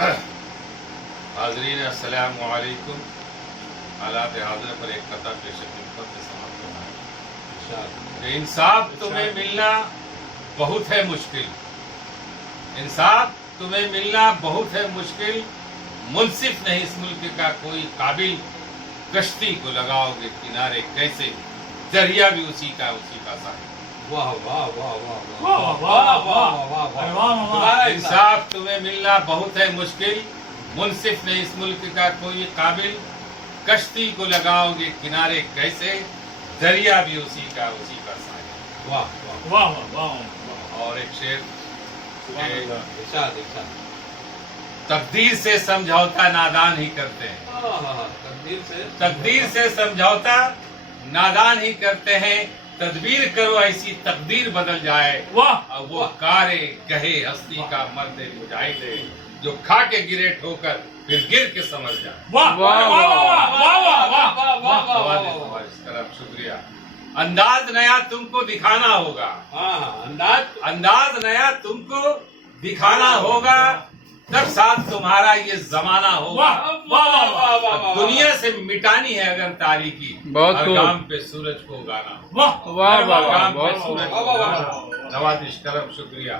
حاضرین السلام علیکم. حالات حاضر پر ایک قطع پیش خدمت سے سماعت کرنا ہے کہ انصاف تمہیں ملنا بہت ہے مشکل. انصاف تمہیں ملنا بہت ہے مشکل. منصف نہیں اس ملک کا کوئی قابل. کشتی کو لگاؤ گے کنارے کیسے؟ دریا بھی اسی کا ساحل. واہ واہ واہ انصاف تمہیں ملنا بہت ہے مشکل. منصف نہیں اس ملک کا کوئی قابل. کشتی کو لگاؤ گے کنارے کیسے؟ دریا بھی اسی کا ساحل. واہ واہ واہ. اور ایک شعر ارشاد ارشاد. تقدیر سے سمجھوتا نادان ہی کرتے ہیں. تقدیر سے سمجھوتا نادان ہی کرتے ہیں. تدبیر کرو ایسی تقدیر بدل جائے. واہ اور وہ کارے کہے ہستی کا مرد مجاہد ہے جو کھا کے گرے ٹھوکر پھر گر کے سمجھ جائے. واہ واہ واہ. اس طرح شکریہ. انداز نیا تم کو دکھانا ہوگا. انداز نیا تم کو دکھانا ہوگا. تب ساتھ تمہارا یہ زمانہ ہوگا. دنیا سے مٹانی ہے اگر تاریکی. ہر گام پہ سورج کو اگانا. واہ ہر گام پہ سورج کو اگانا. نوازش کرم شکریہ.